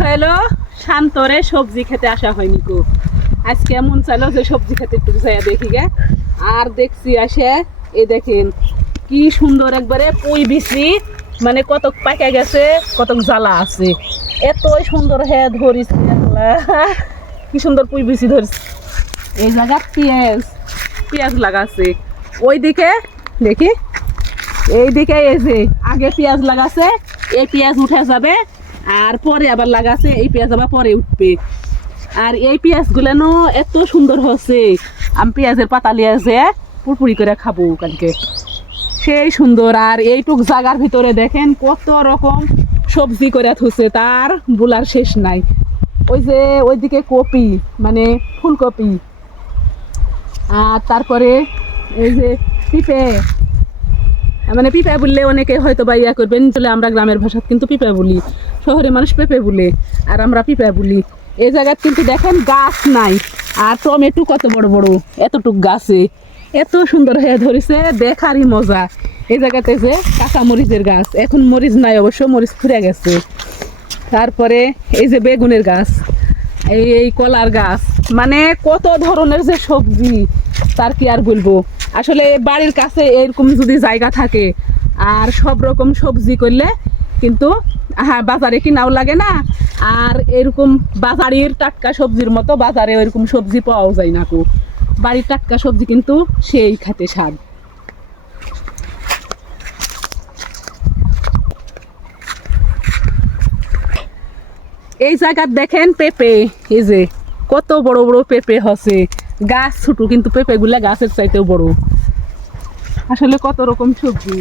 হলো শান্তরে সবজি খেতে আসা হয়নি কো। আজকে এমন চাইলো যে সবজি খেতে একটু যাইয়া দেখি গে। আর দেখছি আসে এই দেখেন কি সুন্দর একবারে পুঁই বিচি, মানে কতক পাকা গেছে কতক জ্বালা আছে, এতই সুন্দর হে ধরিস কি সুন্দর পুঁই বিচি ধরিস। এই জায়গা পেঁয়াজ পেঁয়াজ লাগাছে, ওইদিকে দেখি এইদিকে এই যে আগে পেঁয়াজ লাগাছে, এই পেঁয়াজ উঠে যাবে আর পরে আবার লাগাছে এই পেঁয়াজ আবার পরে উঠবে। আর এই পেঁয়াজগুলো নো এত সুন্দর হচ্ছে, আমি পেঁয়াজের পাতা লিয়ে যে পুরপুরি করে খাবো কালকে, সেই সুন্দর। আর এইটুক জায়গার ভিতরে দেখেন কত রকম সবজি করে থুছে, তার বলার শেষ নাই। ওই যে ওইদিকে কপি মানে ফুলকপি, আর তারপরে এই যে পিঁপে, মানে পিঁপা বললে অনেকে হয়তো বা ইয়া করবেন, চলে আমরা গ্রামের ভাষা কিন্তু পিঁপা বলি, শহরে মানুষ পেঁপে বলে আর আমরা পিঁপা বলি। এই জায়গায় কিন্তু দেখেন গাছ নাই, আর টমেটো কত বড় বড় এতটুক গাছে এত সুন্দর হয়ে ধরেছে, দেখারই মজা। এই জায়গাতে যে কাঁচা মরিচের গাছ, এখন মরিচ নাই অবশ্য, মরিচ ফুরে গেছে। তারপরে এই যে বেগুনের গাছ, এই কলার গাছ, মানে কত ধরনের যে সবজি তার কি আর বলবো। আসলে বাড়ির কাছে এরকম যদি জায়গা থাকে আর সব রকম সবজি করলে কিন্তু হ্যাঁ বাজারে কিনাও লাগে না, আর এরকম বাজারের টাটকা সবজির মতো বাজারে ওইরকম সবজি পাওয়াও যায় না কো। বাড়ির টাটকা সবজি কিন্তু সেই খেতে স্বাদ। এই জায়গার দেখেন পেঁপে, এই যে কত বড় বড় পেঁপে হচ্ছে, গাছ ছোট কিন্তু পেঁপে গুলা গাছের চাইতেও বড়। আসলে কত রকম সবজি।